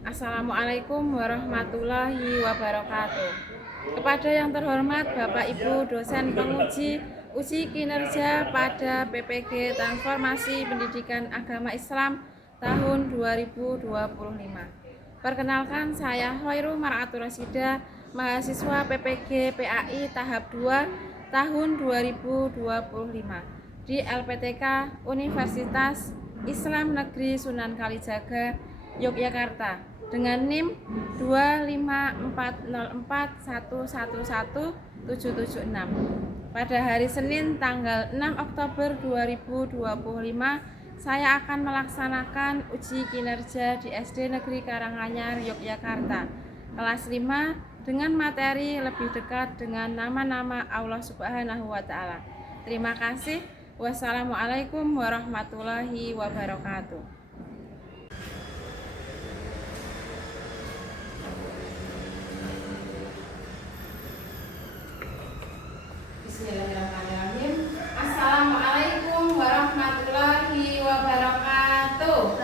Assalamualaikum warahmatullahi wabarakatuh. Kepada yang terhormat Bapak Ibu dosen penguji uji kinerja pada PPG Transformasi Pendidikan Agama Islam tahun 2025. Perkenalkan, saya Hoirul Mar'atul Rasida, mahasiswa PPG PAI tahap 2 tahun 2025 di LPTK Universitas Islam Negeri Sunan Kalijaga, Yogyakarta dengan NIM 25404111776. Pada hari Senin tanggal 6 Oktober 2025, saya akan melaksanakan uji kinerja di SD Negeri Karanganyar, Yogyakarta, kelas 5 dengan materi lebih dekat dengan nama-nama Allah Subhanahu wa Ta'ala. Terima kasih. Wassalamualaikum warahmatullahi wabarakatuh. Bismillahirrahmanirrahim. Assalamualaikum warahmatullahi wabarakatuh.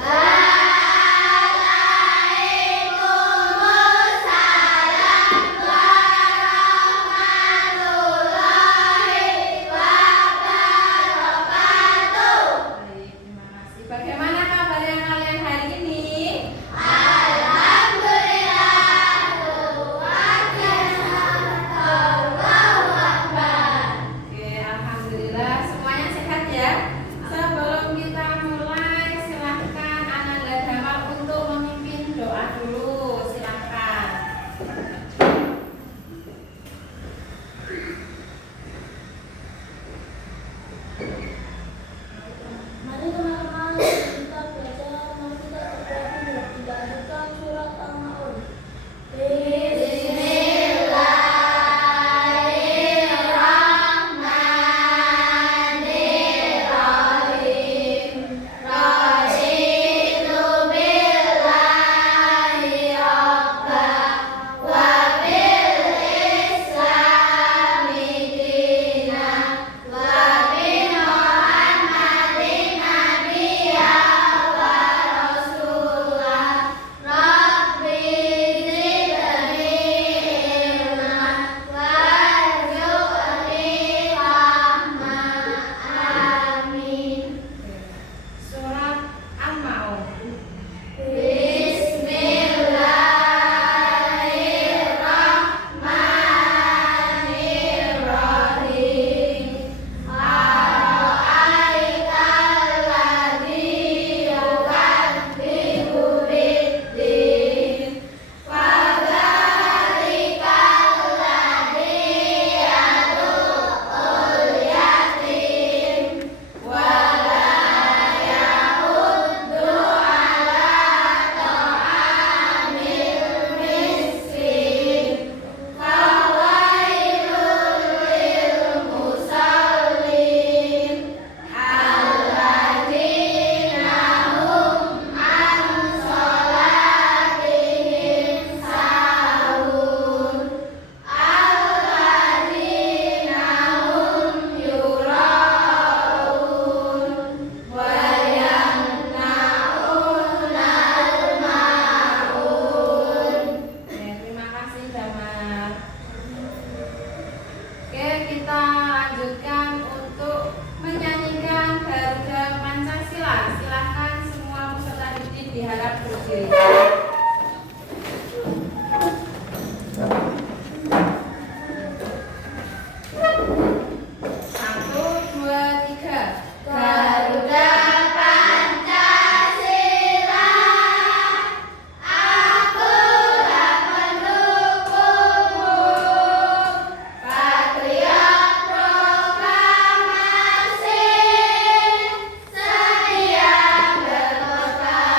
Kita lanjutkan untuk menyanyikan Garuda Pancasila. Silakan semua peserta didik diharap berdiri.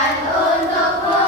Untukmu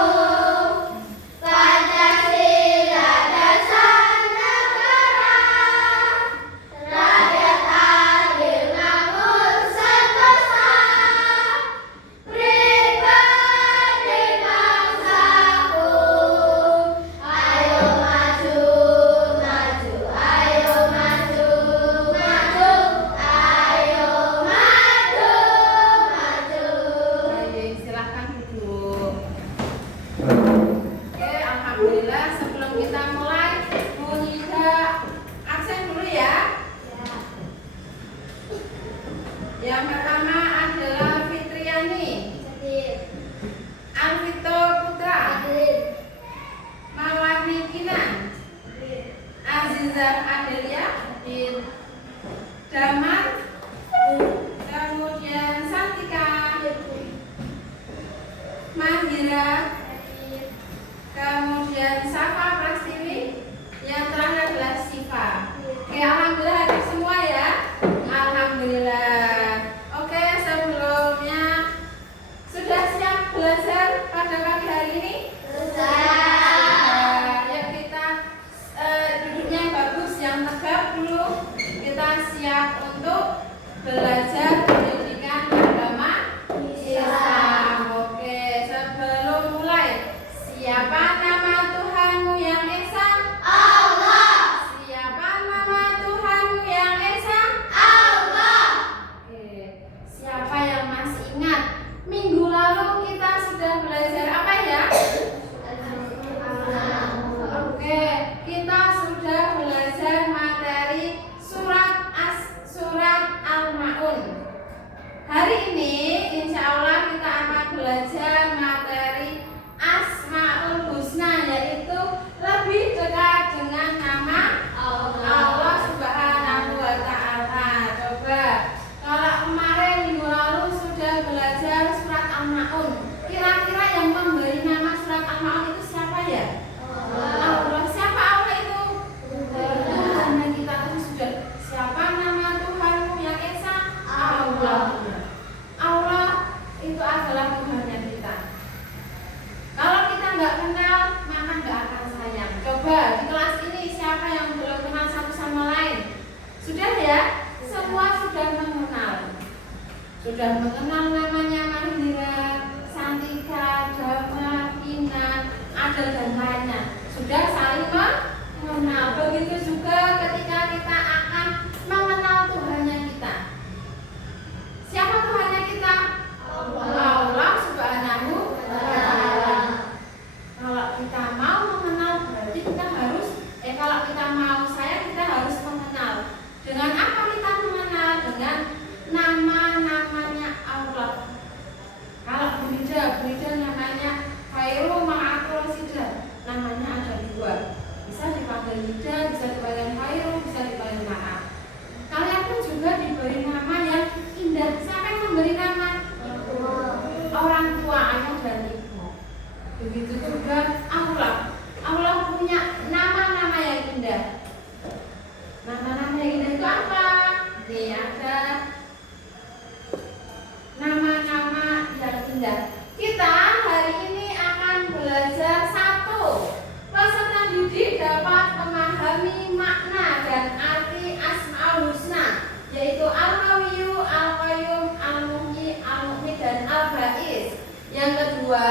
Alvito Putra, Mawarni Kinan, Azizah Adelia, Damar, kemudian Santika, Mahira, kemudian Safa Prastiwi, yang terakhir adalah Siva. Oke, alhamdulillah hadir semua ya. Alhamdulillah. Oke, sebelumnya sudah siap belajar pada pagi hari ini? Sudah. Yuk kita duduknya bagus, yang tegap dulu. Kita siap untuk belajar pendidikan agama Islam. Oke, sebelum mulai, siapa nama Tuhanmu yang esa? Allah. Siapa nama Tuhanmu yang esa? Allah. Oke, siapa yang masih ingat minggu lalu kita sudah belajar apa ya? Oke, kita sudah belajar materi surat Al-Maun. Hari ini insya Allah kita akan belajar materi Asmaul Husna, yaitu lebih dekat dengan nama Allah Subhanahu wa Ta'ala. Coba, kalau kemarin minggu lalu sudah belajar surat Al-Maun, kira-kira yang memberi nama surat Al-Maun itu siapa ya? Allah. Siapa Allah itu? Tuhan kita tadi sudah. Siapa nama Tuhanmu yang esa? Allah. Allah itu adalah Tuhannya kita. Kalau kita nggak kenal, maka nggak akan sayang. Coba di kelas ini siapa yang belum kenal satu sama lain? Sudah ya? Semua sudah mengenal. Sudah mengenal namanya Mahira, Santika, Dama, Ina, Adel dan lainnya. Sudah saling mengenal. Begitu juga ketika kita akan mengenal Tuhannya kita. Siapa Tuhannya kita? Allah Subhanahu wa Ta'ala. Kalau kita mau mengenal, berarti kita harus kalau kita mau sayang, kita harus mengenal. Dengan apa kita mengenal? Dengan nama-namanya Allah. Kalau berida namanya Khairu Ma'atul Sida, namanya ada dua. Bisa dipanggil Nida, bisa dipanggil Khairu, bisa dipanggil Ma'a. Kalian pun juga diberi nama yang indah. Siapa yang memberi nama? Orang tua, ayah dan ibu. Begitu juga Allah. Allah punya nama-nama yang indah. Nama-nama yang indah itu apa? Nih ada nama-nama yang indah. Kita hari ini akan belajar satu. Peserta didik dapat memahami makna dan arti Asmaul Husna, yaitu Al-Qawiyyu, Al-Qayyum, Al-Muhyi, Al-Mu'min, dan Al-Ba'is. Yang kedua,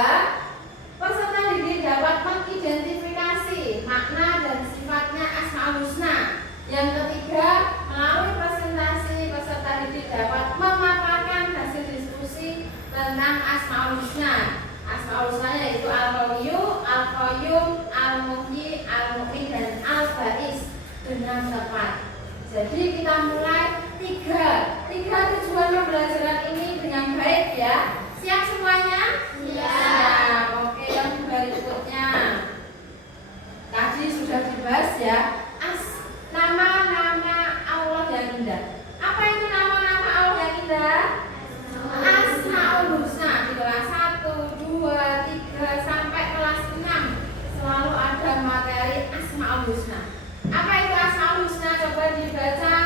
peserta didik dapat mengidentifikasi makna dan sifatnya Asmaul Husna. Yang ketiga, melalui presentasi, peserta didik dapat memaparkan hasil diskusi tentang Asmaul Husna. Asmaul Husna yaitu Al-Qawiyyu, Al-Qayyum, Al-Muhyi, Al-Mu'min, dan Al-Ba'is dengan tepat. Jadi kita mulai tiga tujuan pembelajaran ini dengan baik ya. Siap semuanya? Iya. Siap. Oke, yang berikutnya tadi sudah dibahas ya. Nama-nama Allah yang indah. Apa itu nama-nama Allah yang indah? Asmaul Husna. Di kelas 1, 2, 3 sampai kelas 6 selalu ada materi Asmaul Husna. Apa itu Asmaul Husna? Coba dibaca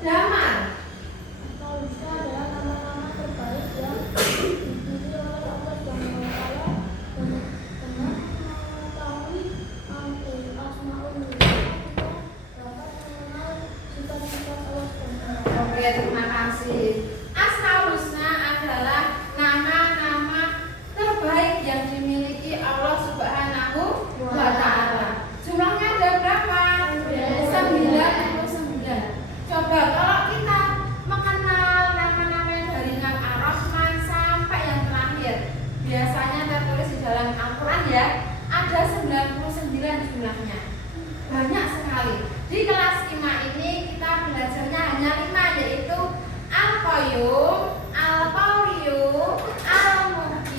Damar. Asmaul Husna adalah nama-nama terbaik yang dipilih oleh Allah Subhanahu wa Ta'ala dengan mengetahui Asmaul Husna kita dapat mengenal sifat-sifat Allah Subhanahu wa Ta'ala. Oke, terima kasih. Asmaul Husna adalah nama-nama terbaik yang dimiliki Allah Subhanahu wa Ta'ala. Jumlahnya ada berapa? 99. Coba kalau kita mengenal nama-nama yang dari nama Ar-Rahman sampai yang terakhir, biasanya tertulis di dalam Al-Quran ya, ada 99 jumlahnya. Banyak sekali. Di kelas 5 ini kita belajarnya hanya 5, yaitu Al-Qayyum, Al-Qawiyyu, Al-Muhyi,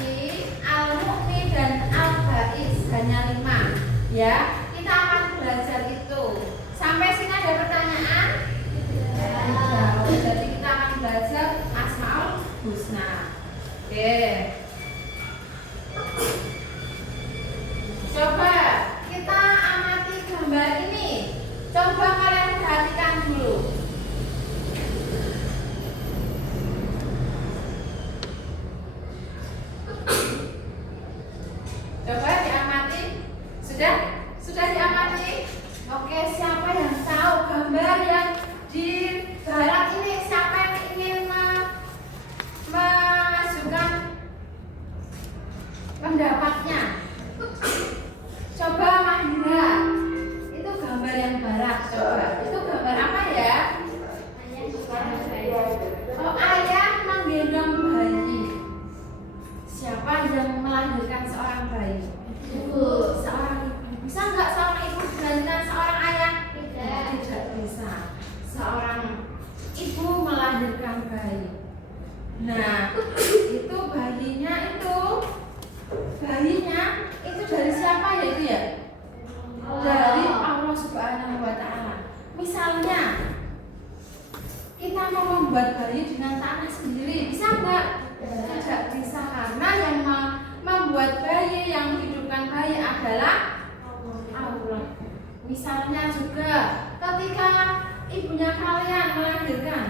Sudah diamati? Oke, siapa yang tahu gambar yang di barat ini? Siapa yang ingin mengajukan pendapatnya? Coba Mahira. Itu gambar yang barat. Coba. Itu gambar apa ya? Oh, ayah menggendong bayi. Siapa yang melahirkan seorang bayi? Ibu. Seorang ibu. Bisa nggak seorang ibu melahirkan seorang ayah? Tidak bisa. Seorang ibu melahirkan bayi. Nah, itu bayinya itu dari siapa ya itu ya? Dari Allah Subhanahu wa Ta'ala. Misalnya kita mau membuat bayi dengan tanah sendiri, bisa nggak? Tidak bisa, karena yang membuat bayi, yang menghidupkan bayi adalah Allah. Misalnya juga ketika ibunya kalian melahirkan,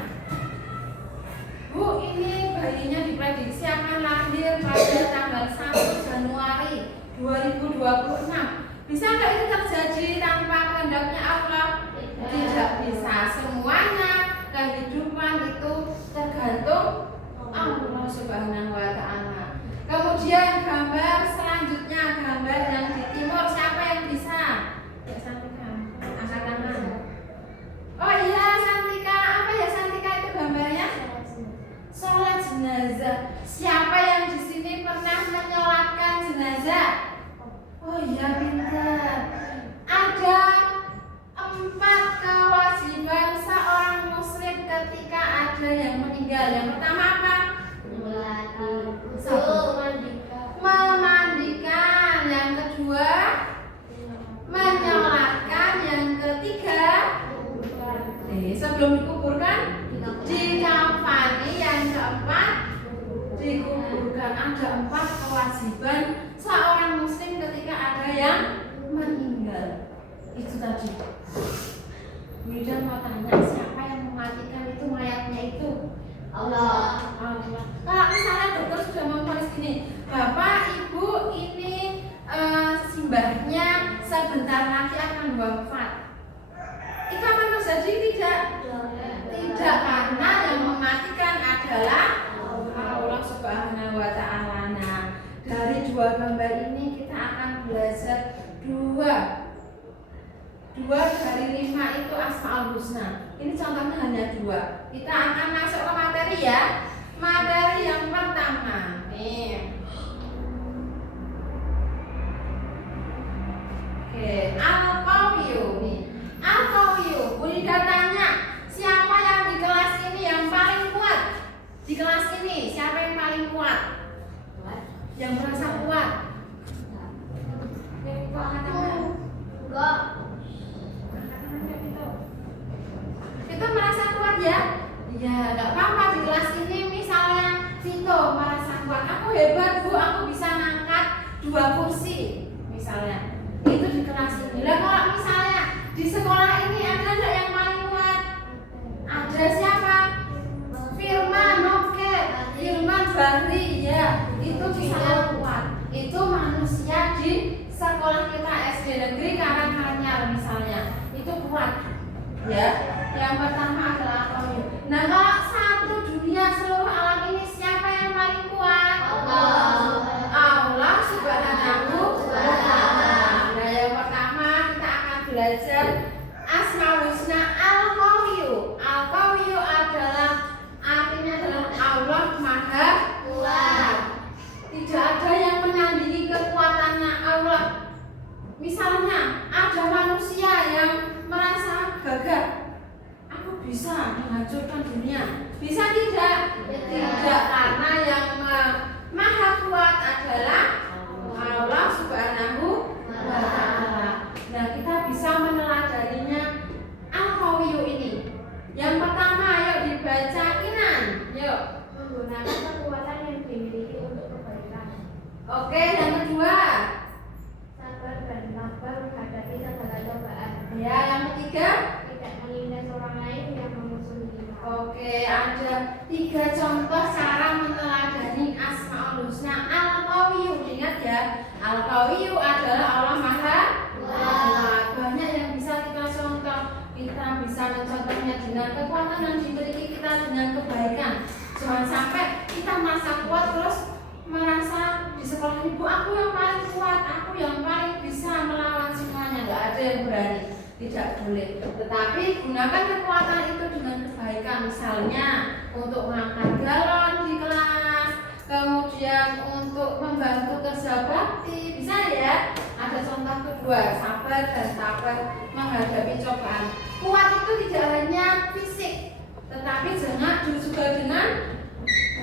Bu, ini bayinya diprediksi akan lahir pada tanggal 1 Januari 2026. Bisa nggak itu terjadi tanpa kehendaknya Allah? Tidak bisa. Semuanya kehidupan itu tergantung Allah Subhanahu wa Ta'ala. Kemudian gambar selanjutnya, gambar yang di timur, siapa yang bisa? Ya, Santika, angkat tangan. Oh iya, Santika, apa ya Santika itu gambarnya? Sholat jenazah. Siapa yang di sini pernah menyolatkan jenazah? Oh iya, pintar. Ada 4 kewajiban seorang muslim ketika ada yang meninggal. Yang pertama apa? Memandikan. Yang kedua, menyolatkan. Yang ketiga, sebelum dikuburkan, dikafani. Yang keempat, dikuburkan. Ada 4 kewajiban seorang muslim ketika ada yang meninggal. Itu tadi. Wida mau tanya, siapa yang mematikan itu mayatnya itu? Allah. Kalau misalnya dokter sudah memvonis gini, Bapak, Ibu, ini simbahnya sebentar lagi akan wafat. Itu akan terjadi tidak? Tidak, karena yang mematikan adalah Allah Subhanahu wa Ta'ala. Nah, dari 2 gambar ini kita akan belajar 2 dari 5 itu Asmaul Husna. Ini contohnya hanya 2. Kita akan masuk ke materi ya. Materi yang pertama. Nih. Oke, Al-Qawiyu nih. Al-Qawiyu, Bunda tanya, siapa yang di kelas ini yang paling kuat? Di kelas ini siapa yang paling kuat? Yang merasa kuat? Yang kuat katakan? Enggak. Itu merasa kuat ya? Ya, nggak apa-apa. Di kelas ini misalnya Vito merasa kuat, aku hebat Bu, aku bisa ngangkat 2 kursi misalnya. Itu di kelas ini. Lah kalau misalnya di sekolah ini ada nggak yang paling kuat? Ada siapa? Firman, oke. Firman Bahri, ya. Itu bisa kuat. Itu manusia di sekolah kita SD Negeri Karanganyar misalnya. Itu kuat. Ya. Yang pertama adalah Qawiyu. Nah, kalau satu dunia seluruh alam ini siapa yang paling kuat? Allah Subhanahu wa Ta'ala. Nah, yang pertama kita akan belajar Asmaul Husna Al-Qawiyu. Al-Qawiyu adalah artinya adalah Allah Maha Kuat. Tidak ada yang menandingi kekuatannya Allah. Misalnya ada manusia yang merasa gagah, bisa menghancurkan dunia. Bisa tidak? Tidak, karena yang maha kuat adalah Allah Subhanahu wa Ta'ala. Nah, kita bisa meneladaninya Al-Qawiyu ini. Yang pertama, yuk dibaca Kinan. Yuk. Menggunakan kekuatan yang dimiliki untuk kebaikan. Oke, yang kedua, Sabar dan sabar menghadapi segala cobaan. ya, yang ketiga, Tidak menindas orang lain yang memusuhi kita. oke, ada 3 contoh cara meneladani Asmaul Husna Al-Qawiyu. Ingat ya, Al-Qawiyu adalah Allah Maha dengan kekuatan yang dimiliki kita dengan kebaikan. Jangan sampai kita merasa kuat terus merasa di sekolah ibu aku yang paling kuat, aku yang paling bisa melawan semuanya. Nggak ada yang berani, tidak boleh. Tetapi gunakan kekuatan itu dengan kebaikan. Misalnya untuk mengangkat galon di kelas, kemudian untuk membantu kerja bakti, bisa ya. Ada contoh kedua, sabar dan sabar menghadapi cobaan. Kuat itu tidak hanya fisik, tetapi juga dengan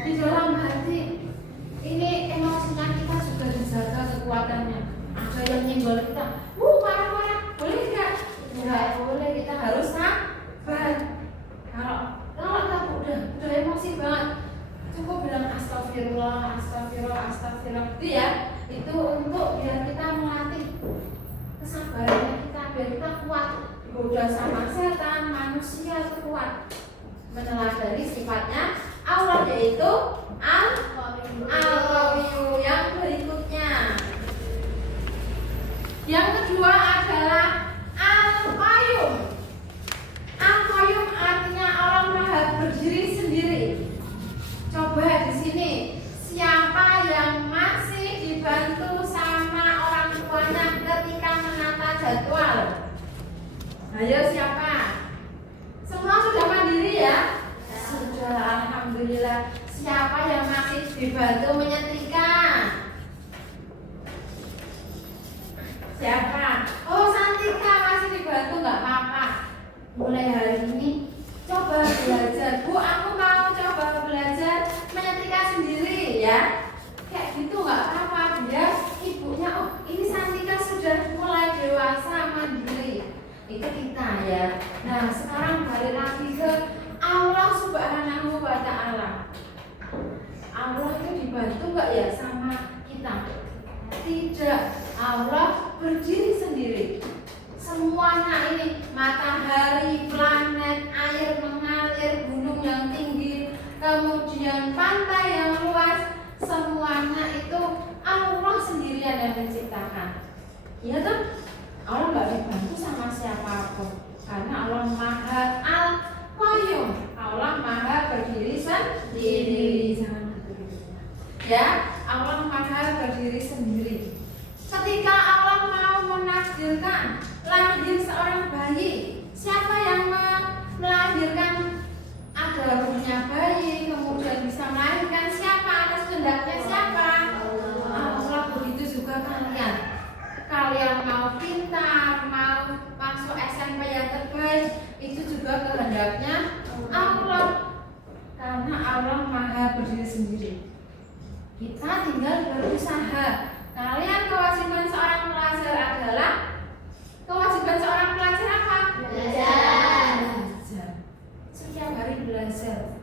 di dalam hati. Ini emosinya kita juga dijaga kekuatannya. Ada yang nyenggol kita, marah-marah, boleh nggak? Nggak boleh, kita harus sabar. Kalau kita udah emosi banget, cukup bilang astagfirullah, astagfirullah, astagfirullah. Itu ya, itu untuk biar kita melatih kesabarannya kita, biar kita kuat. Digoda sama setan, manusia itu kuat. Meneladani sifatnya Allah, yaitu Al-Qawiyu. Yang berikutnya, yang kedua adalah Al-Qayyum. Al-Qayyum artinya Allah Maha berdiri sendiri. Coba di sini, siapa yang masih dibantu sama orang tuanya ketika menata jadwal? Ayo siapa? Semua sudah mandiri ya? Sudah, alhamdulillah. Siapa yang masih dibantu menyetrika? Siapa? Oh, Santika masih dibantu, nggak apa-apa. Mulai hari ini coba belajar. Bu, aku mau coba belajar menyetrika sendiri ya. Kayak gitu nggak apa-apa. Dia ibunya, oh ini Santika sudah mulai dewasa mandiri. Itu kita ya. Nah, sekarang balik lagi ke Allah Subhanahu wa Ta'ala. Allah itu dibantu nggak ya sama kita? Tidak. Allah berdiri sendiri. Semuanya ini, matahari, planet, air mengalir, gunung yang tinggi, kemudian pantai yang luas, semuanya itu Allah sendirian yang menciptakan. Iya tuh? Allah nggak dibantu sama siapapun, karena Allah Maha Al-Qayyum. Allah Maha berdiri sendiri. Ya, Allah Maha berdiri sendiri. Ketika Allah mau menakdirkan lahir seorang bayi, siapa yang melahirkan? Ada ruhnya bayi, kemudian bisa melahirkan siapa? Atas kehendaknya siapa? Allah. Begitu juga kalian. Kalian mau pintar, mau masuk SMP yang terbaik, itu juga kehendaknya Allah. Karena Allah Maha berdiri sendiri. Kita tinggal berusaha. Kalian kewajiban seorang pelajar adalah kewajiban seorang pelajar apa? Belajar. Setiap hari belajar.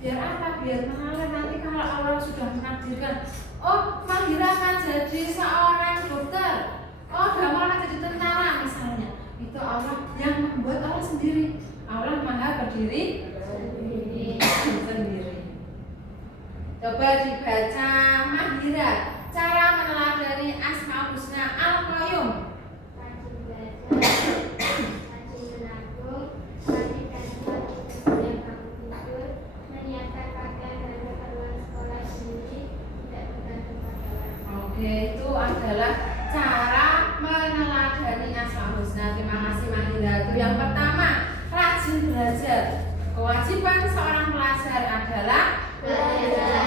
Biar apa? Biar mengalir nanti kalau Allah sudah menakdirkan. Oh, Mahira akan jadi seorang dokter. Oh, Gamal akan jadi tentara misalnya. Itu Allah yang membuat Allah sendiri. Allah Maha berdiri sendiri. Coba dibaca Mahira. Cara meneladani Asmaul Husna Al-Qayyum. Rajin belajar, rajin menabung, rajin dan kuat sebelum bangun tidur, menyiapkan pakaian dan keperluan sekolah sendiri, tidak bergantung pada orang. Oke, itu adalah cara meneladani Asmaul Husna. Terima kasih Mahira. Itu yang pertama, rajin belajar. Kewajiban seorang pelajar adalah belajar.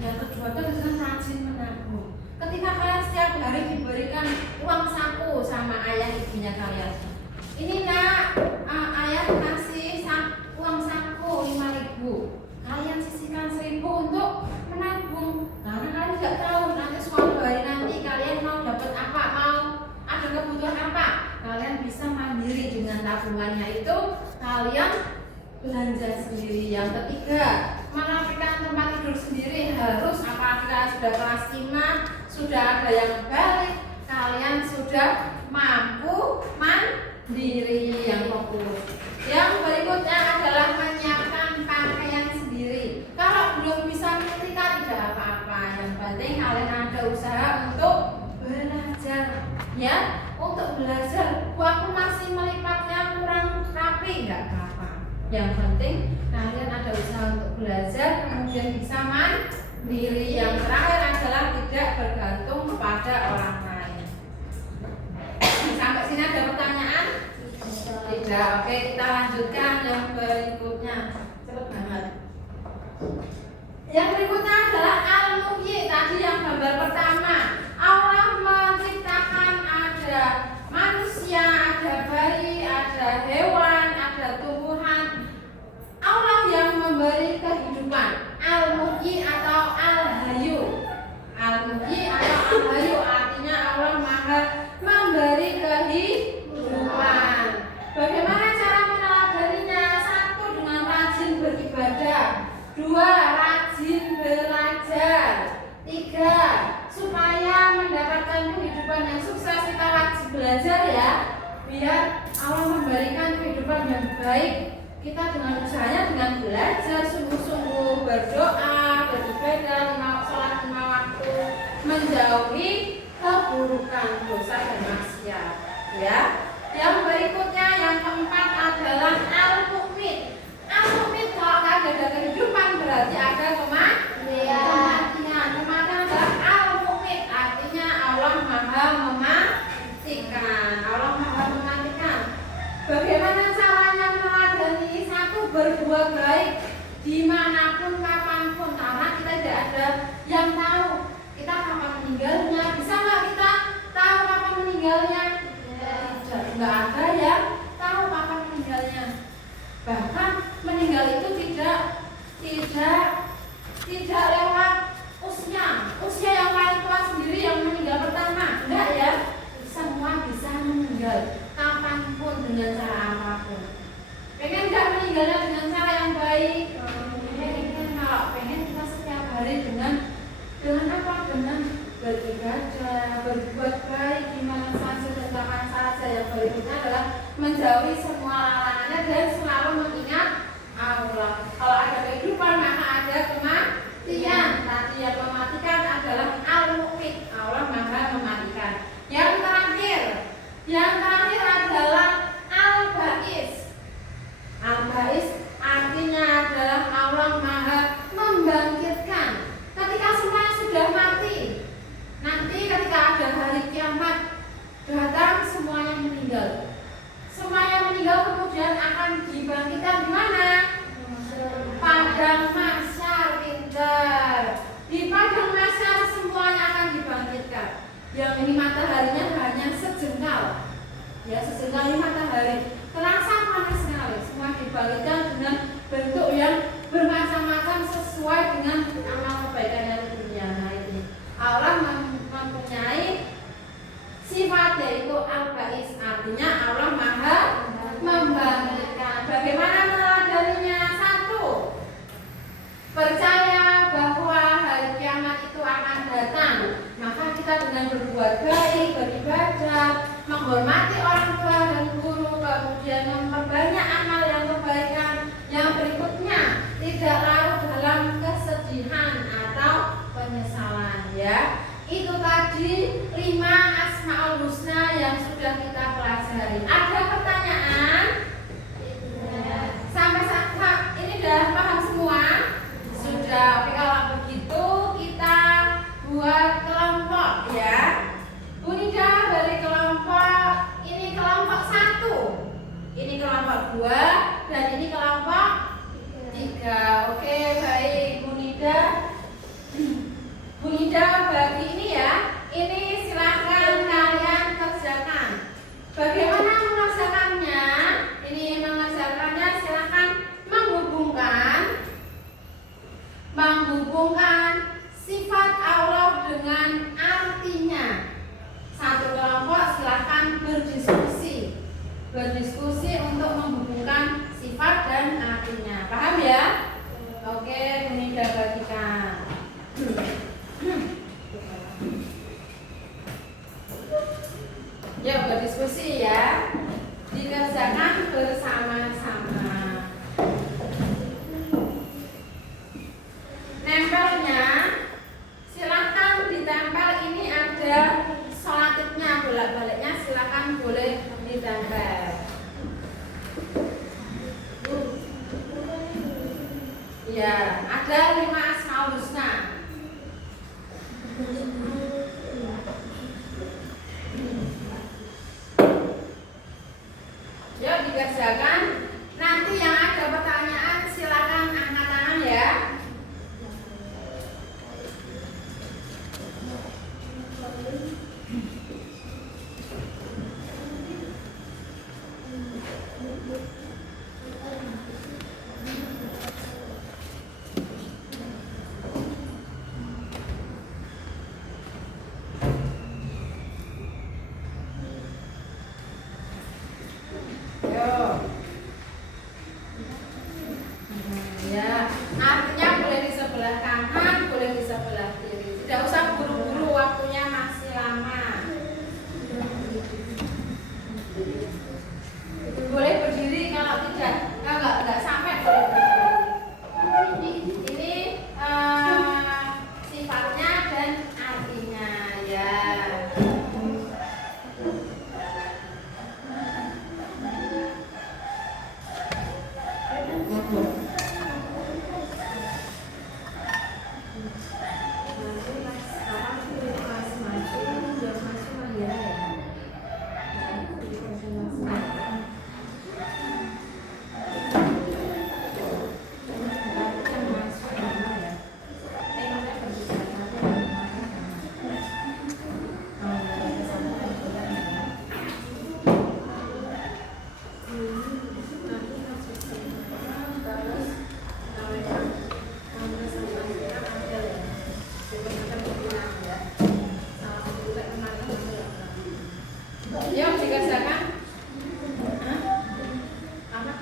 Yang kedua itu adalah rajin menabung. Ketika kalian setiap hari diberikan uang saku sama ayah ibunya kalian, ini nak, ayah kasih uang saku 5.000. Kalian sisihkan 1.000 untuk menabung. Karena kalian tidak tahu nanti suatu hari nanti kalian mau dapat apa, mau ada kebutuhan apa. Kalian bisa mandiri dengan tabungannya itu. Kalian belanja sendiri. Yang ketiga, merapikan tempat tidur sendiri harus. Apalagi kalian sudah kelas 5, sudah ada yang balik, kalian sudah mampu mandiri. Yang fokus. Yang berikutnya adalah menyiapkan pakaian sendiri. Kalau belum bisa menyetrika tidak apa-apa. Yang penting kalian ada usaha untuk belajar, ya, untuk belajar. Aku masih melipatnya kurang rapi. tapi nggak apa-apa. Yang penting kalian ada usaha untuk belajar, kemudian bisa mandiri. Yang terakhir adalah tidak bergantung kepada orang lain. Sampai sini ada pertanyaan? Tidak. Oke, kita lanjutkan yang berikutnya. Cepet banget. Yang berikutnya adalah al-muhyi. Tadi yang gambar pertama, Allah menciptakan ada manusia, ada bayi, ada hewan, ada tumbuhan. Allah yang memberi kehidupan. Al-muhyi atau al-hayyu. Al-muhyi atau al-hayyu artinya Allah Maha memberi kehidupan. Bagaimana cara meneladaninya? 1. Dengan rajin beribadah. 2. Rajin belajar. 3. Supaya mendapatkan kehidupan yang sukses kita wajib belajar ya, biar Allah memberikan kehidupan yang baik. Kita dengan usahanya dengan belajar sungguh-sungguh, berdoa, beribadah, sholat 5 waktu, menjauhi keburukan, dosa dan maksiat ya. Yang berikutnya yang keempat adalah al-mu'min. Al-mu'min kalau nggak ada kehidupan berarti ada kematian. Kematian adalah al-mu'min, artinya Allah Maha mematikan. Allah Maha mematikan. Bagaimana caranya meneladani? 1. Berbuat baik dimanapun kapanpun, karena kita tidak ada yang tahu kita kapan meninggalnya. Bisa nggak kita tahu kapan meninggalnya? Tidak ada yang tahu kapan meninggalnya. Bahkan meninggal itu tidak lewat usia yang paling tua sendiri yang meninggal pertama. Enggak ya, semua bisa meninggal kapanpun dengan cara apapun. Pengen nggak meninggalnya dengan cara yang baik? Kalau pengen kita setiap hari dengan apa? Dengan beribadah, berbuat baik di mana saja dan kapan saja. Yang berikutnya adalah menjauhi semua larangannya dan selalu mengingat Allah. Kalau ada kehidupan maka ada kematian. Tadi yang mematikan adalah al-mu'min, Allah Maha mematikan. Yang terakhir adalah al-ba'is. Al-ba'is artinya adalah Allah Maha membangkitkan. Ketika semuanya sudah mati, nanti ketika ada hari kiamat datang, semuanya meninggal. Semuanya meninggal kemudian akan dibangkitkan di mana? Padang mahsyar. Pintar. Di padang mahsyar semuanya akan dibangkitkan. Yang ini mataharinya hanya sejengkal. Ya, sejengkal ini matahari. Terasa panas sekali. Semua dibangkitkan dengan bentuk yang bermacam-macam sesuai dengan amal kebaikannya di dunia. Nah, ini Allah mempunyai sifat yaitu al-ba'is, artinya Allah Maha membangkitkan. Bagaimana meneladaninya? 1. Percaya bahwa hari kiamat itu akan datang. Maka kita dengan berbuat baik, beribadah, menghormati orang tua dan guru, kemudian memperbanyak amal yang kebaikan. Yang berikutnya, tidak larut dalam kesedihan atau penyesalan ya. Itu tadi 5 Asmaul Husna yang sudah kita pelajari. Ada pertanyaan? Sampai saat ini sudah paham semua? Sudah. Oke, kalau begitu kita buat kelompok ya. Bu Nida beri kelompok. Ini kelompok 1, ini kelompok 2, dan ini kelompok 3. Oke, baik Bu Nida. Bu Nida bagi ini ya. Ini silahkan kalian kerjakan. Bagaimana mengerjakannya? Ini mengerjakannya silahkan menghubungkan sifat Allah dengan artinya. 1 kelompok silahkan berdiskusi untuk menghubungkan sifat dan artinya. Paham ya? Oke, Bu Nida bagikan. Ya, berdiskusi ya. Dikerjakan bersama-sama. Nempelnya silakan ditempel. Ini ada solatiknya, bolak-baliknya silakan boleh ditempel. Ya, ada 5 Asmaul Husna. Yuk dikerjakan. Nanti yang ada pertanyaan silakan angkat tangan ya. Yuk. Ya, artinya boleh di sebelah kanan, boleh di sebelah kiri. Tidak usah buru-buru, waktunya masih lama. Boleh berdiri kalau tidak, enggak sampai boleh berdiri. Ini sifatnya dan artinya ya. Yuk dikerjakan. Hah? Apa?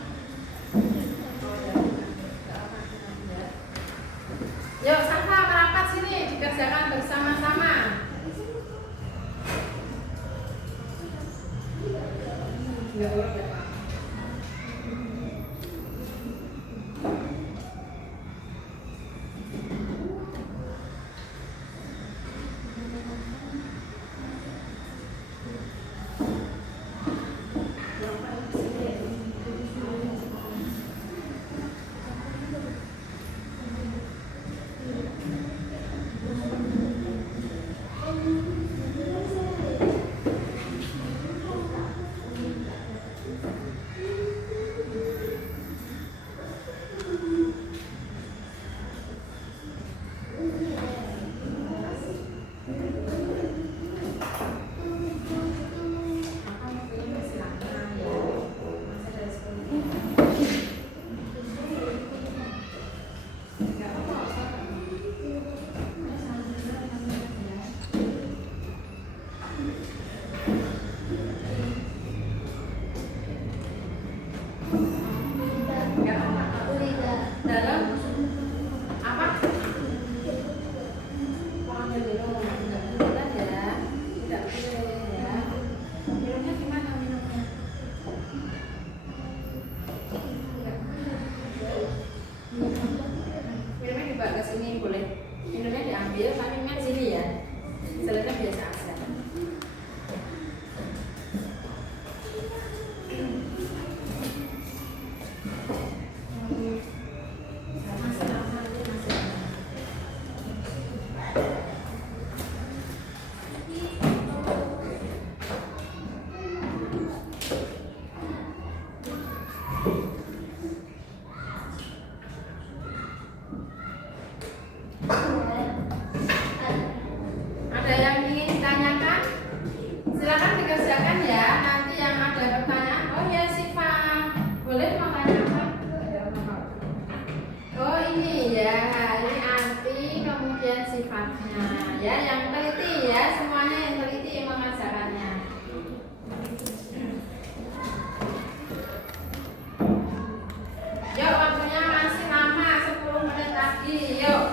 Yuk Safa merapat sini, dikerjakan bersama-sama. Enggak urut ya, Pak. Dalam apa? Ambil minum, tidak boleh ya, tidak boleh ya. Minumnya gimana minumnya? Minumnya dibawa ke sini boleh. Minumnya diambil, tapi minumnya di sini ya. Selanjutnya biasa aja. Ada yang ingin ditanyakan? Silakan dikerjakan ya. Nanti yang ada pertanyaan, oh ya Siva, boleh mau tanya apa? Oh ini ya, ini arti kemudian sifatnya. Ya, yang teliti ya, semuanya yang teliti yang mengajarkannya. Yuk, waktunya masih lama, 10 menit lagi. Yuk.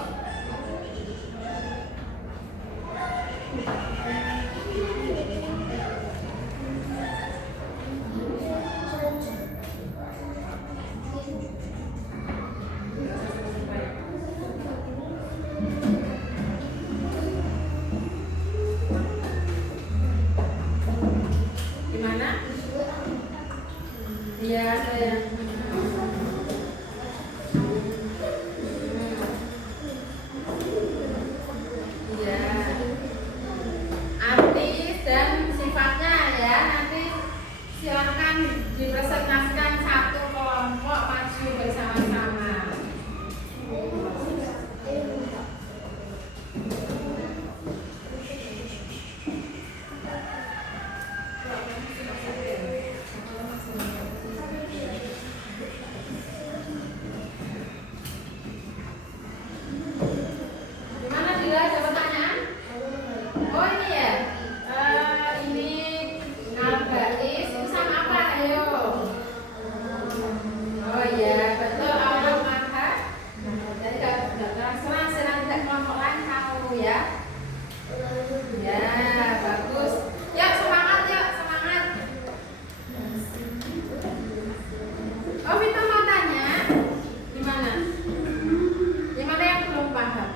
Gimana? Iya, ada yang Ya, bagus. Yuk semangat, yuk semangat. Oh, Vita mau tanya, gimana? Gimana yang belum paham?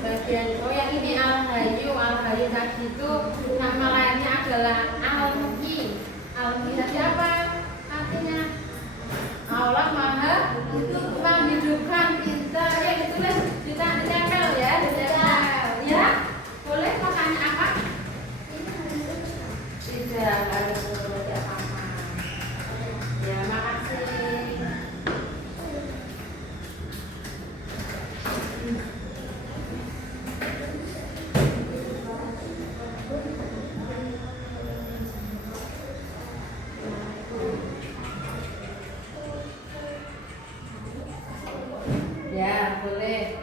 Bagian, oh yang ini Al-Hayyu, Al-Hayyu tadi itu nama lainnya adalah Al-Muhyi. Al-Muhyi tadi apa? Artinya Allah Maha menghidupkan. Pintar, ya ditulis, ditempel ya, ditempel. Ya, boleh mau tanya apa? Tidak, harus tidak apa-apa. Ya, makasih. Ya, boleh.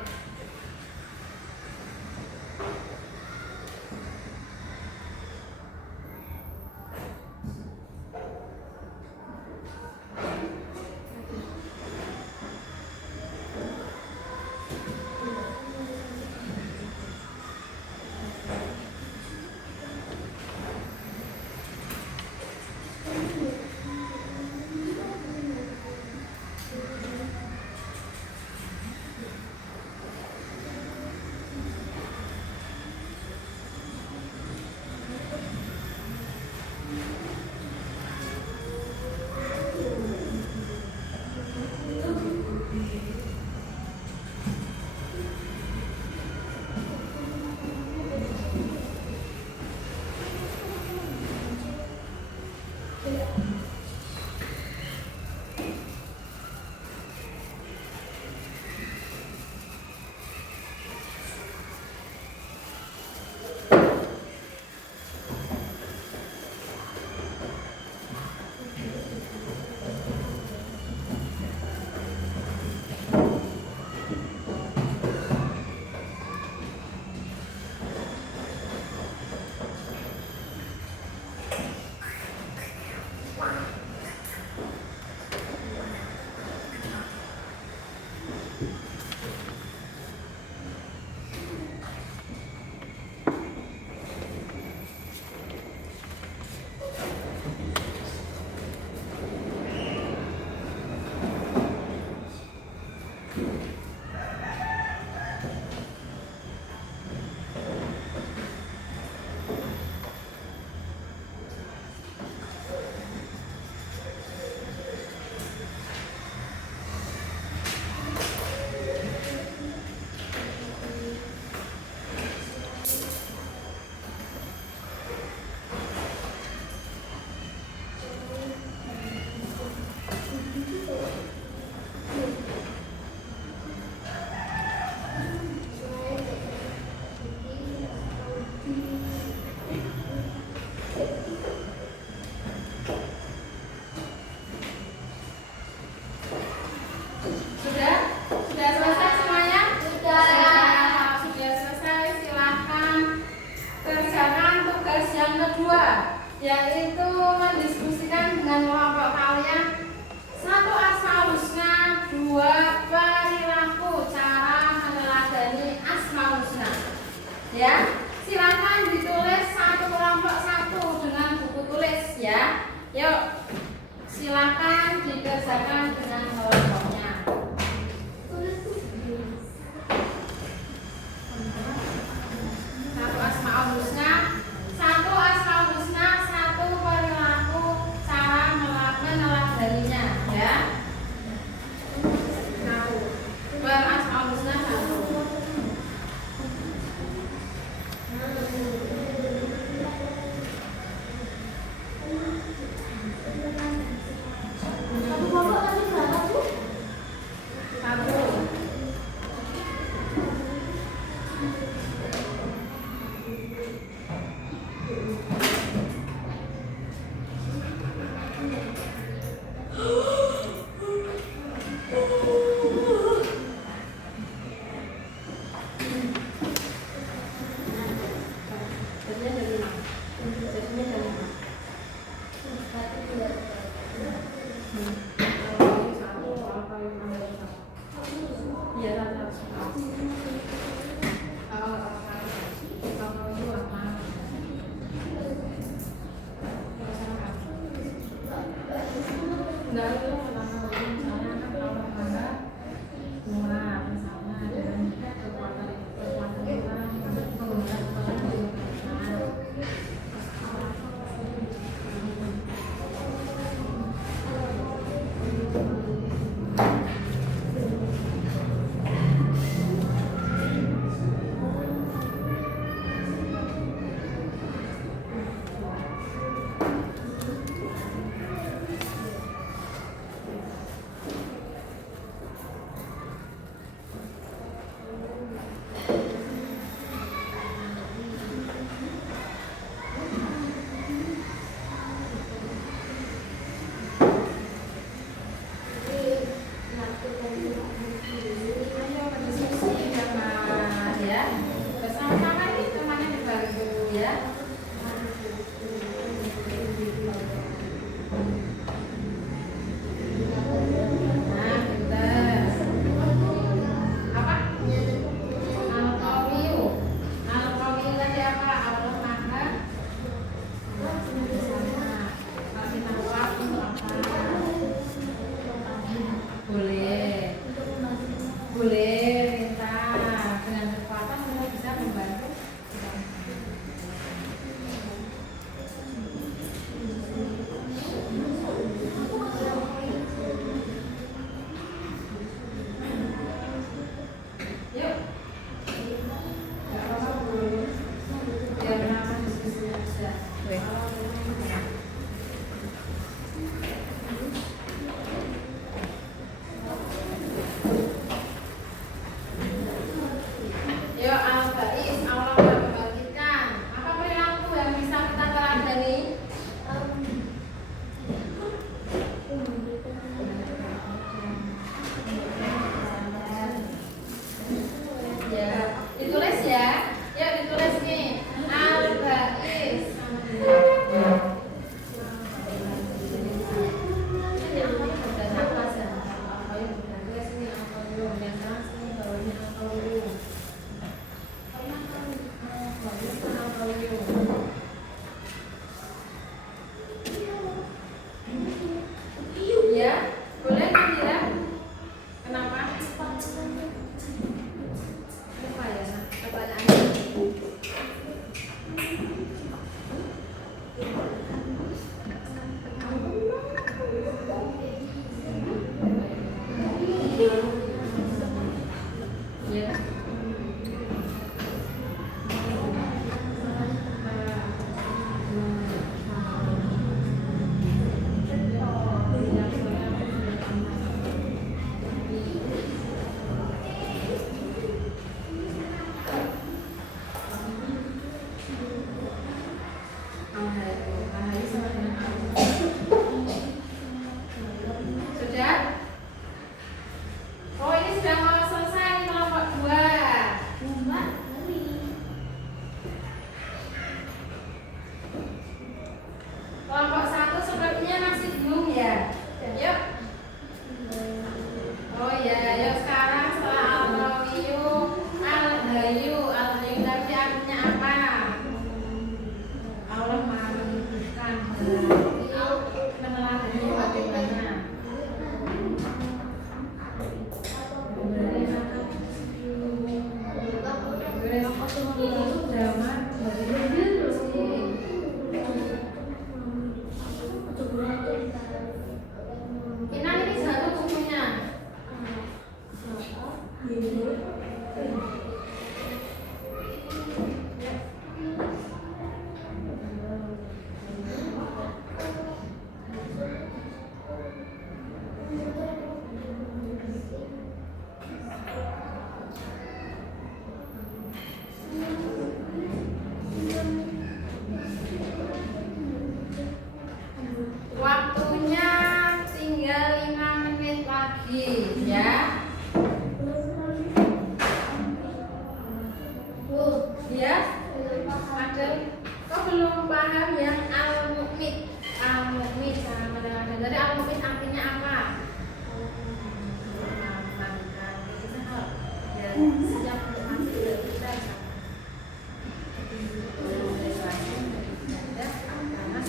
Yaitu mendiskusikan dengan kelompok kalian satu asmaul husna, dua perilaku cara meneladani asmaul husna. Ya, silakan ditulis satu kelompok satu dengan buku tulis ya. Yuk, silakan dikerjakan dengan kelompoknya. Satu asmaul husna, satu asmaul husna, satu perilaku cara meneladaninya ya. Satu asmaul husna satu. tunggal itu selama misalnya kan Allah Maha dua misalnya dengan kekuatan kita menggunakan kekuatan itu. Waktunya tinggal 5 menit lagi ya. Ya, ada kok belum paham yang al-mukmit? Al-mukmit sama dengan dari al-mukmit artinya apa? Ya, sejak mati kita karena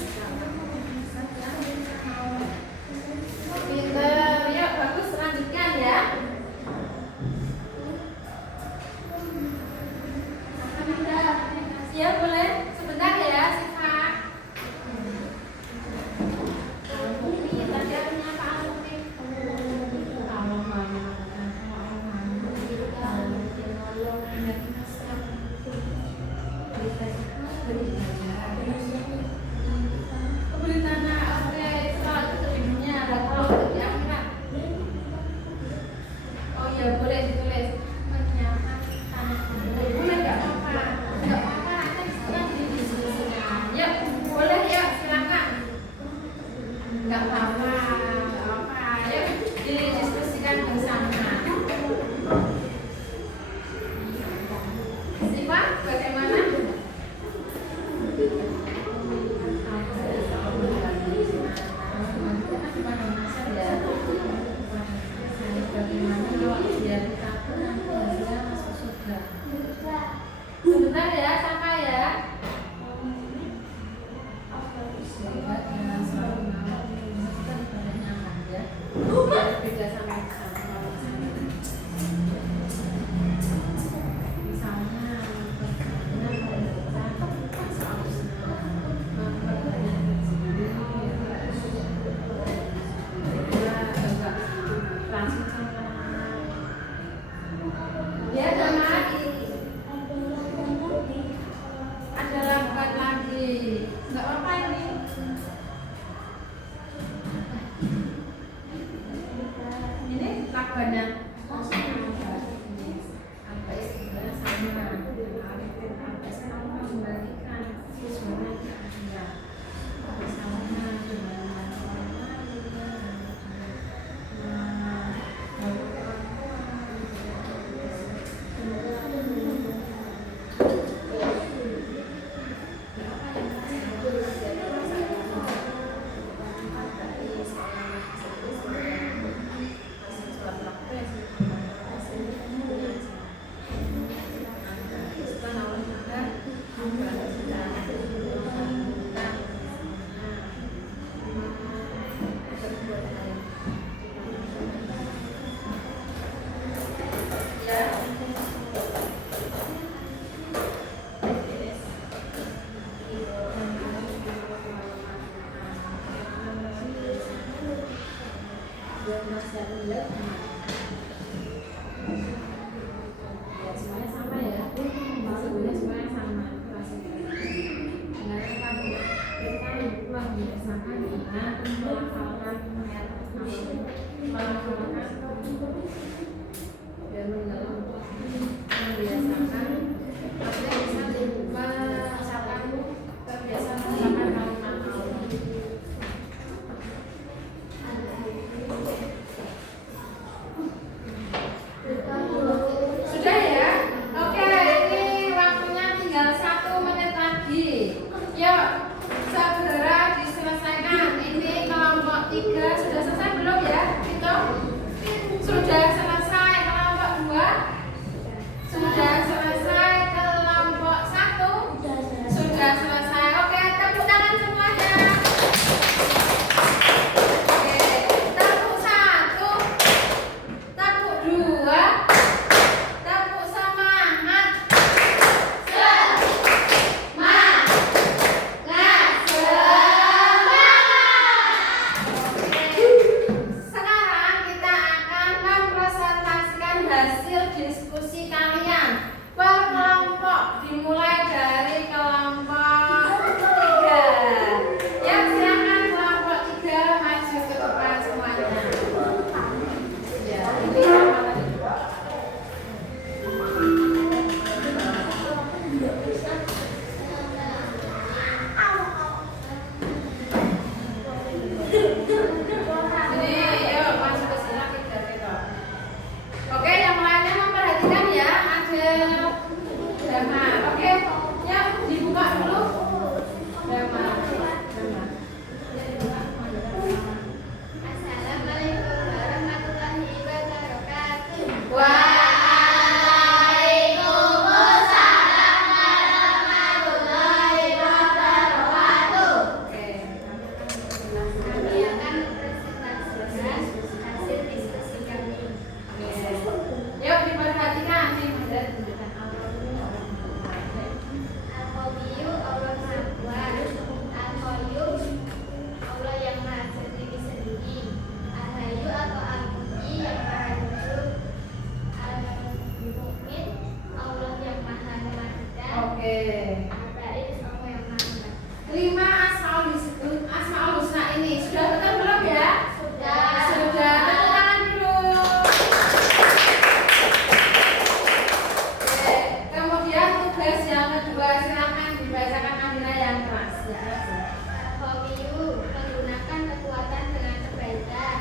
Ya boleh, sebentar ya Siva. Al-Mukmin, tadi artinya apa Al-Mukmin? Beri tanah, oke, kalau itu di dunia, kalau untuk di akhirat. Oh iya boleh ditulis menyamakan tanah. Boleh nggak apa-apa, nggak apa-apa. Nanti kita didiskusikan. Yuk boleh yuk silakan. Nggak apa-apa, nggak apa-apa. Yuk didiskusikan bersama. Siva, bagaimana? Sebentar ya, Saka ya. Beda sama misalnya Oke. Al-Ba'is Allah yang maha. 5 Asmaul Husna ini sudah betul belum ya? Sudah. Sudah. Tepuk tangan dulu. Oke. Kemudian tugas yang kedua silakan dibacakan Amira yang keras. Ya. Al-Qawiyu menggunakan kekuatan dengan kebaikan.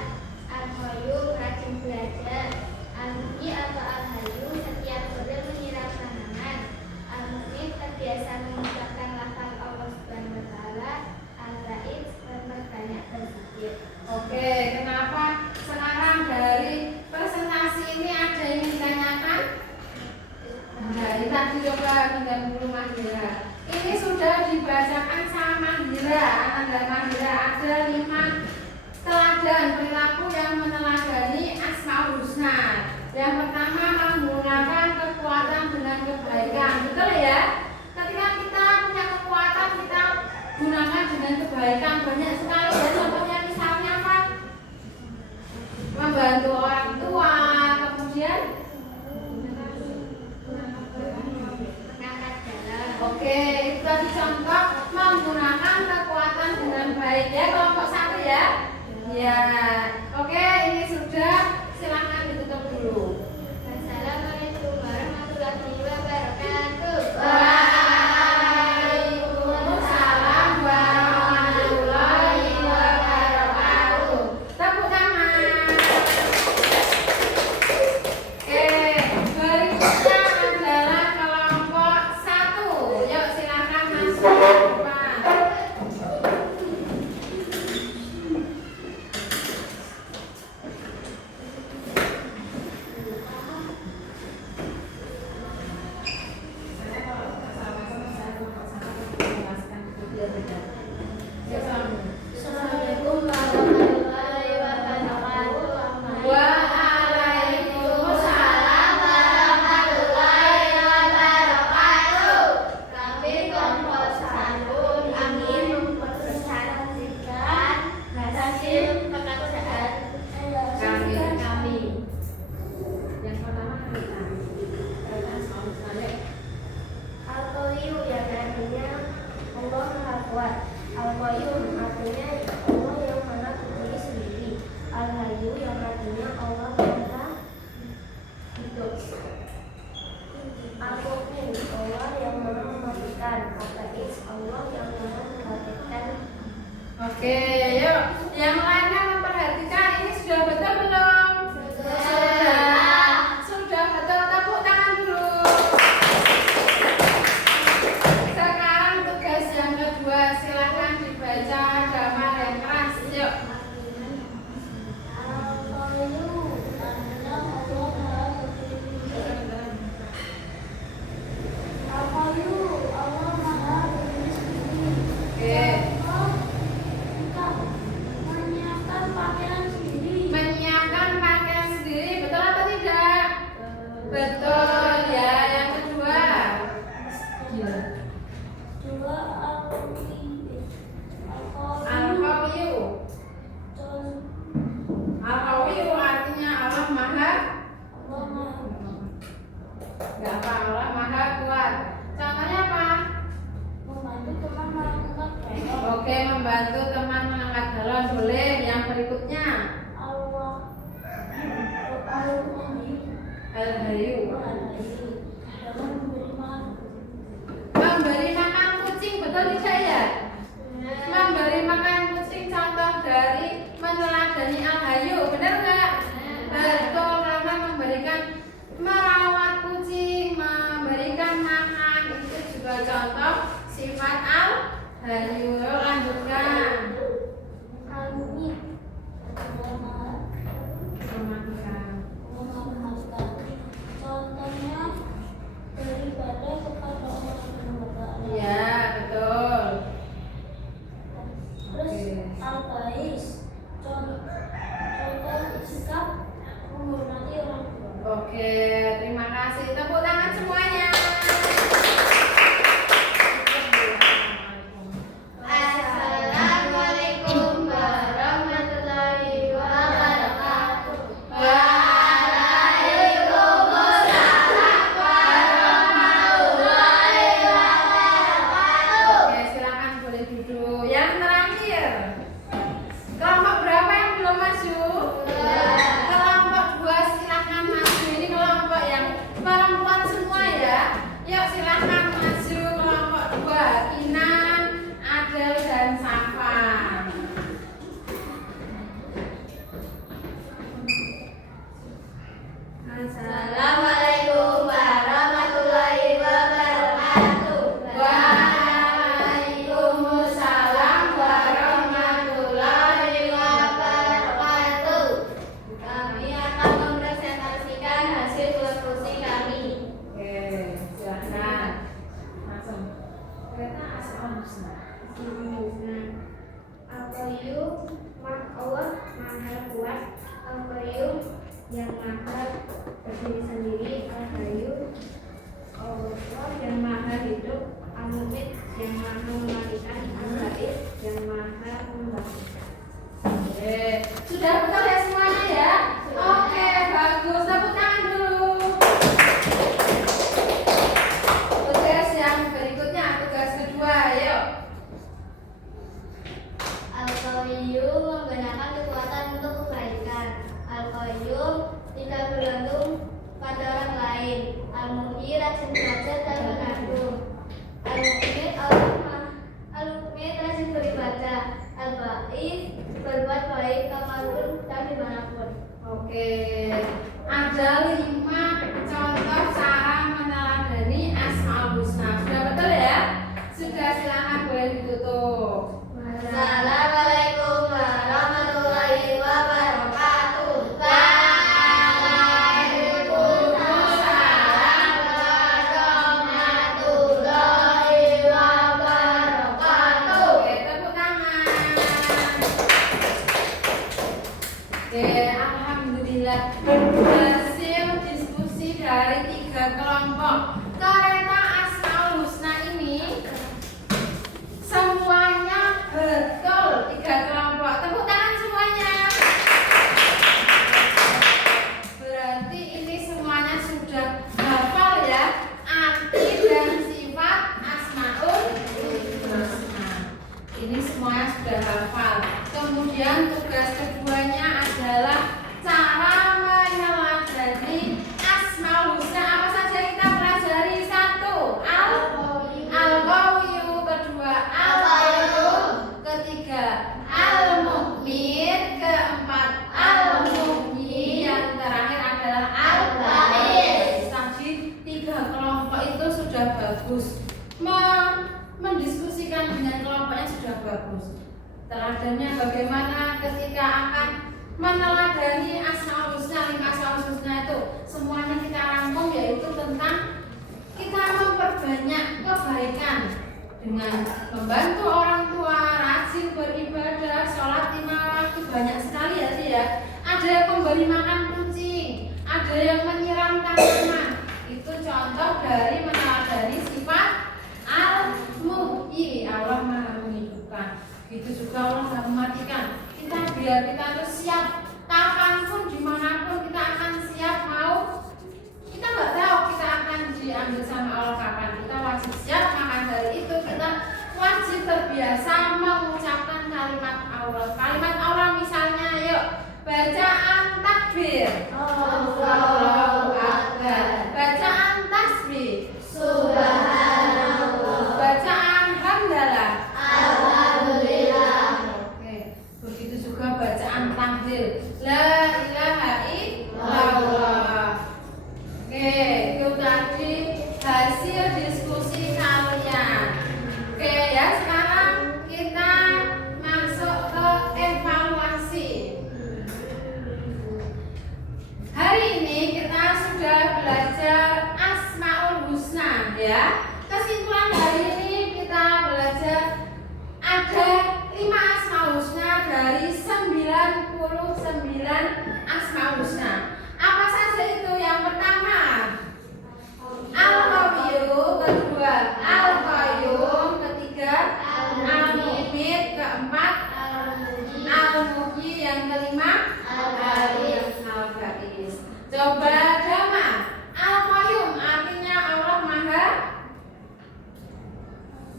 Al-Qayyum rajin belajar. Al-Muhyi atau Al-Hayyu setiap sore menyiram tanaman. Al-Muhyi terbiasa mengucapkan lafaz Allah Subhanahu wa taala. Al-Ba'id memperbanyak berzikir. Oke, kenapa sekarang dari presentasi ini ada yang ditanyakan? Nah, ini tadi coba pinjam dulu Mahira. Ini sudah dibacakan sama Mahira, Ananda Mahira. Ada 5 teladan perilaku yang meneladani Asmaul Husna. Yang pertama menggunakan kekuatan dengan kebaikan. Betul ya? Ketika kita punya kekuatan, kita gunakan dengan kebaikan. Banyak sekali ya contohnya, misalnya apa? Membantu orang tua, kemudian Mengangkat jalan. oke, itu tadi contoh menggunakan kekuatan dengan baik ya, kelompok 1 ya. Ya, oke, ini sudah, silakan ditutup dulu. Assalamualaikum warahmatullahi wabarakatuh. Waalaikumsalam warahmatullahi wabarakatuh. Tepuk tangan. Oke, berikutnya adalah kelompok 1. Yuk silakan masuk ke depan. Assalamualaikum warahmatullahi wabarakatuh. Waalaikumsalam warahmatullahi wabarakatuh. Kami kelompok 1 ingin mempresentasikan hasil pekerjaan Kami. Yang pertama kita. Al-Qawiyu yang artinya Allah Maha Kuat. Al-Qayyum artinya Allah yang Maha berdiri sendiri. Al-Hayyu yang artinya Allah Maha hidup. Al-Mu'min Allah yang Maha mematikan. Al-Ba'is Allah yang Maha mematikan. Oke, yuk. Yang lainnya memperhatikan ini sudah betul belum? Sudah betul. Tepuk tangan dulu. Sekarang tugas yang kedua, silakan dibaca gambar yang keras. Yuk. Al-Qayyum artinya Allah Maha berdiri. Al-Qayyum Allah Maha berdiri sendiri. Oke. Menyiapkan pakaian sendiri. Menyiapkan pakaian sendiri, betul atau tidak? Betul ya. Yang kedua. Dua Al-Qawiyu. Al-Qawiyu artinya Allah Maha. Enggak apa, Allah Maha kuat. Contohnya apa? membantu teman mengangkat galon. Oke, membantu teman mengangkat galon boleh. Yang berikutnya Allah Al-Hayyu. dalam memberi makan. Memberi makan kucing, betul tidak ya? Memberi makan kucing contoh dari meneladani Al-Hayyu, benar nggak? Betul, karena memberikan merawat kucing, memberikan makan itu juga contoh sifat Al-Hayyu. Lanjutkan. Al-Mu'min Mematikan. memaafkan. Contohnya beribadah kepada Allah Subhanahu wa taala. Ya, betul. Terus Oke. Al-Ba'is contoh sikap menghormati orang tua. Oke, terima kasih. Tepuk tangan semuanya. Assalamualaikum Husna. Al-Qayyum, Allah Maha Kuat. Al-Qayyum yang Maha berdiri sendiri. Al-Hayyu, Allah yang Maha hidup. Al-Mumit yang Maha mematikan. Al-Ba'is yang Maha membangkitkan. Sudah betul ya semuanya ya? Oke, bagus. Tepuk tangan dulu. Tugas yang berikutnya, tugas kedua, ayo. Al-Qayyum menggunakan kekuatan untuk kebaikan. Al-Qayyum tidak bergantung pada orang lain. Al-Mu'min rajin belajar dan mengandung. Al-Mukmin rajin beribadah. Al-Ba'is berbuat baik kapanpun dan dimanapun. Oke, ada 5 contoh cara meneladani Asmaul Husna. Sudah betul ya? Sudah, silakan boleh ditutup. Assalamualaikum warahmatullahi wabarakatuh. Waalaikumsalam warahmatullahi wabarakatuh. Oke, tepuk tangan. Oke, alhamdulillah hasil diskusi dari 3 kelompok kereta Asmaul Husna ini semuanya betul. 3 kelompok, tepuk tangan semuanya. Berarti ini semuanya sudah hafal ya arti dan sifat Asmaul Husna. Ini semuanya sudah hafal. Kemudian tugas keduanya adalah cara meneladani Asmaul Husna. Apa saja kita pelajari? 1. Al-Qawiyyu. Kedua, Al-Qayyum. Ketiga, Al-Mu'min. Keempat, Al-Muhyi. Yang terakhir adalah Al-Ba'is. Tadi 3 kelompok itu sudah bagus. Mendiskusikan dengan kelompoknya sudah bagus. Teladannya bagaimana ketika akan meneladani Asmaul Husna. 5 Asmaul Husna itu semuanya kita rangkum, yaitu tentang kita memperbanyak kebaikan dengan membantu orang tua, rajin beribadah, sholat 5 waktu, banyak sekali ya sih ya. Ada yang memberi makan kucing, ada yang menyiram tanaman. Itu contoh dari meneladani sifat Al-Muhyi, Allah Maha menghidupkan. Itu juga Allah Maha mematikan. Biar kita terus siap kapanpun, dimanapun kita akan siap. Mau kita nggak tahu kita akan diambil sama Allah kapan, kita wajib siap. Maka dari itu kita wajib terbiasa mengucapkan kalimat Allah. Kalimat Allah misalnya, yuk bacaan takbir, Allahu Akbar. Bacaan tasbih, Subhanallah. Bacaan hamdalah, Alhamdulillah. Oke, begitu juga bacaan tahlil, La ilaha illallah. Oke, itu tadi hasil diskusi kalian. Oke ya, sekarang kita masuk ke evaluasi. Hari ini kita sudah belajar Asmaul Husna ya. Kesimpulan hari ini kita belajar ada 5 Asmaul Husna dari 99 Asmaul Husna. Apa saja itu? Yang pertama Al-Qawiyyu, kedua Al-Qayyum, ketiga Al-Mu'min, keempat Al-Muhyi, yang kelima Al-Ba'is. Coba Dama. Al-Qayyum artinya Allah Maha.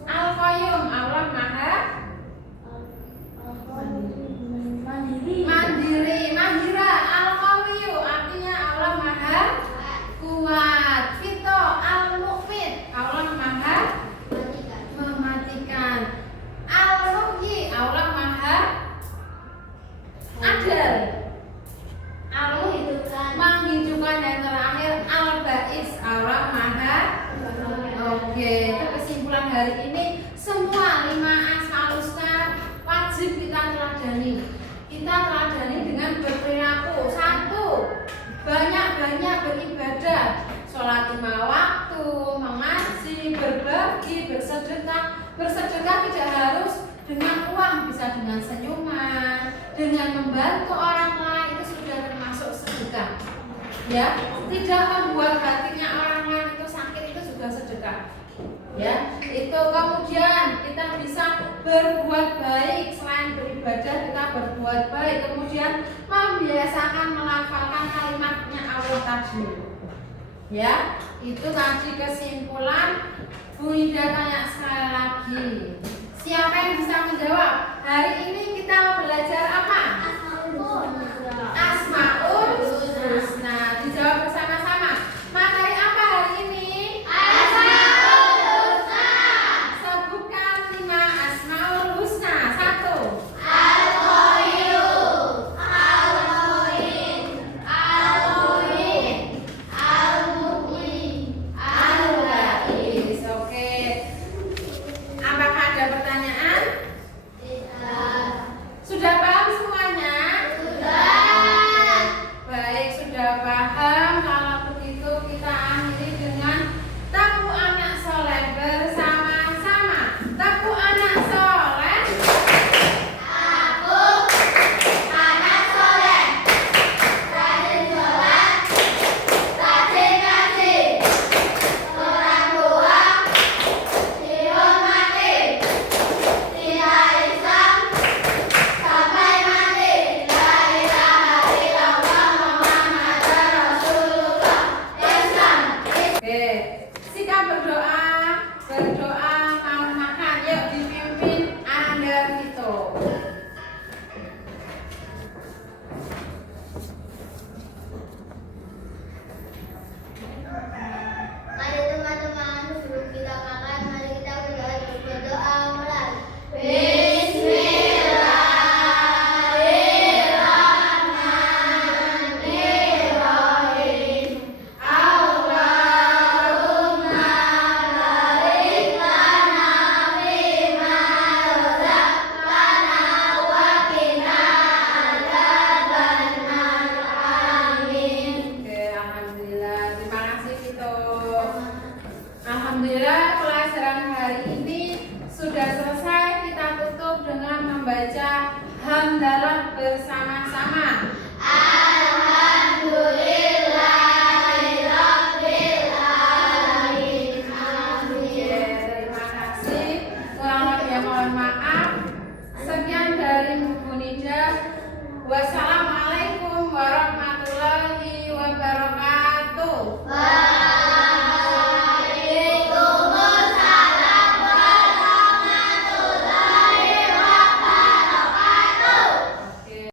Al-Qayyum Allah Maha mandiri. Mahira. Al-Qawiyyu artinya Allah Maha kuat. Fito. Al-Mu'min Allah Maha mematikan. Al-Muhyi Allah Maha adil, menghidupkan. Dan terakhir Al-Ba'is Allah Maha. Oke, itu kesimpulan hari ini. Semua 5 Asmaul Husna wajib kita teladani. Kita teladani dengan berperilaku. 1. Banyak-banyak beribadah, sholat 5 waktu, mengaji, berbagi, bersedekah. Bersedekah tidak harus dengan uang, bisa dengan senyuman, dengan membantu orang lain, itu sudah termasuk sedekah. Ya, tidak membuat hatinya orang lain itu sakit, itu juga sedekah. Ya, itu kemudian kita bisa berbuat baik, selain beribadah kita berbuat baik, kemudian membiasakan melafalkan kalimatnya Allah tadi. Ya, itu tadi kesimpulan. Bu Ida tanya sekali lagi, siapa yang bisa menjawab? Hari ini kita belajar apa? Asmaul Husna. Dijawab bersama-sama. Materi apa hari ini? Asmaul Husna. Sebutkan 5 Asmaul Husna. 1. Al-Qayyum, Al-Mu'in, Al-Mu'in, Al-Mu'min, Al-Ba'is. Oke. Apakah ada pertanyaan? Tidak. Sudah paham semuanya? Sudah. Baik, sudah paham. Kalau begitu kita akhiri dengan Tepu Anak Soleh bersama-sama. Tepu Anak Soleh. Aku anak soleh, rajin sholat, rajin ngaji, orang tua dihormati, tidak Islam sampai mati. La ilaha illallah Muhammadur Rasulullah. Islam. Oke, sikap berdoa, mau makan. Yuk dipimpin Anda Vito. Mari teman-teman, sebelum kita makan, mari kita berdoa mulai. Bismillahirrahmanirrahim. Allahumma barik lana fima razaqtana wa qina adzabannar. Amin. Oke, alhamdulillah. Terima kasih Vito. Alhamdulillah pelajaran hari ini sudah selesai. Kita tutup dengan membaca hamdalah bersama-sama.